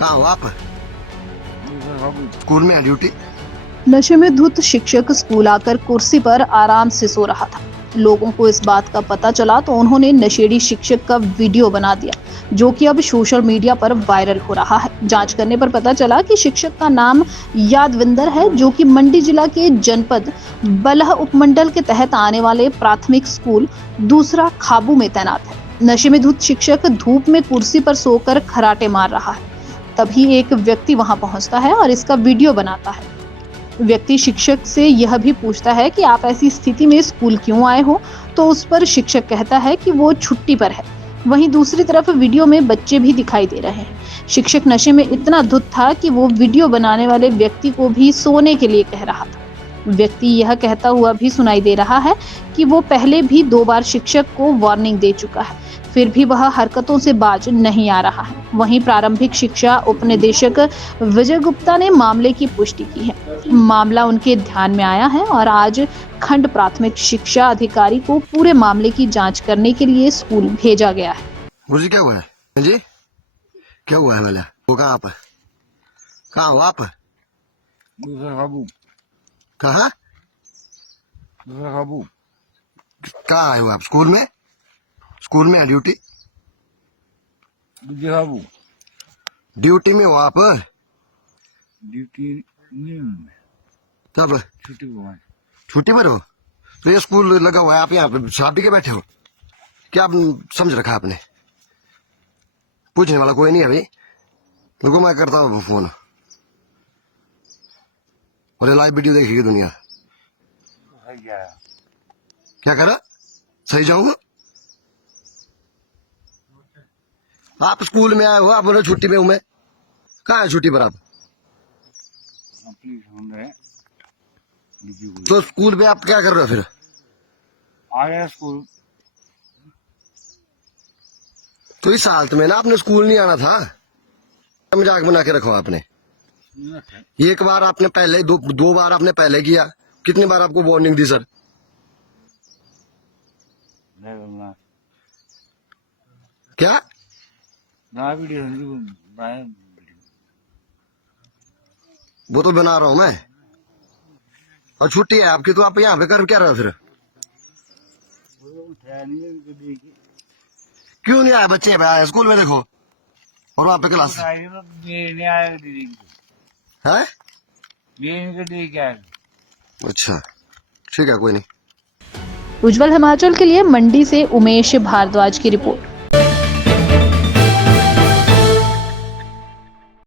कहाँ हो आप? स्कूल में है ड्यूटी? नशे में धुत शिक्षक स्कूल आकर कुर्सी पर आराम से सो रहा था। लोगों को इस बात का पता चला तो उन्होंने नशेड़ी शिक्षक का वीडियो बना दिया, जो कि अब सोशल मीडिया पर वायरल हो रहा है। जांच करने पर पता चला कि शिक्षक का नाम यादविंदर है, जो कि मंडी जिला के जनपद बलह उपमंडल के तहत आने वाले प्राथमिक स्कूल दूसरा खाबू में तैनात है। नशे में धुत शिक्षक धूप में कुर्सी पर सोकर खराटे मार रहा है। तभी एक व्यक्ति वहां पहुंचता है और इसका वीडियो बनाता है। व्यक्ति शिक्षक से यह भी पूछता है कि आप ऐसी स्थिति में स्कूल क्यों आए हो, तो उस पर शिक्षक कहता है कि वो छुट्टी पर है। वहीं दूसरी तरफ वीडियो में बच्चे भी दिखाई दे रहे हैं। शिक्षक नशे में इतना धुत था कि वो वीडियो बनाने वाले व्यक्ति को भी सोने के लिए कह रहा था। व्यक्ति यह कहता हुआ भी सुनाई दे रहा है कि वो पहले भी 2 बार शिक्षक को वार्निंग दे चुका है, फिर भी वह हरकतों से बाज नहीं आ रहा है। वहीं प्रारंभिक शिक्षा उपनिदेशक विजय गुप्ता ने मामले की पुष्टि की है। मामला उनके ध्यान में आया है और आज खंड प्राथमिक शिक्षा अधिकारी को पूरे मामले की जांच करने के लिए स्कूल भेजा गया है। गुरुजी क्या हुआ है जी? क्या हुआ है वाला? वो कहाँ आप? कहाँ हो आप? दूसरा काबू। कहाँ? दूसरा काबू। कहाँ आए हो आप? स्कूल में? स्कूल में है ड्यूटी? दूसरा काबू। ड्यूटी में हो आप? ड्यूटी नहीं हूँ मैं, तब छुट्टी को है। छुट्टी पर हो? तो ये स्कूल लगा हुआ है, आप यहाँ पे शराब पी के बैठे हो? क्या आप समझ रखा आपने? पूछने वाला कोई नहीं है भाई। लोगों मैं करता हूँ फोन और ये लाइव वीडियो देखेगी दुनिया। क्या करा? सही जाऊंगा? आप स्कूल में आए हो, आप बोले छुट्टी में हूं मैं। कहाँ है छुट्टी पर आप? तो स्कूल में आप क्या कर रहे हो फिर? आ गया स्कूल। तो इस हालत में ना आपने स्कूल नहीं आना था। मजाक बना के रखो आपने। एक बार आपने पहले दो बार आपने पहले किया। कितनी बार आपको वार्निंग दी सर? क्या? ना वीडियो वो तो बना रहा हूं मैं। और छुट्टी है आपकी, तो आप यहाँ पे कर क्या रहे हो फिर? क्यों नहीं आया? बच्चे आए स्कूल में देखो, और वहां पे क्लास है। अच्छा ठीक है, कोई नहीं। उज्जवल हिमाचल के लिए मंडी से उमेश भारद्वाज की रिपोर्ट।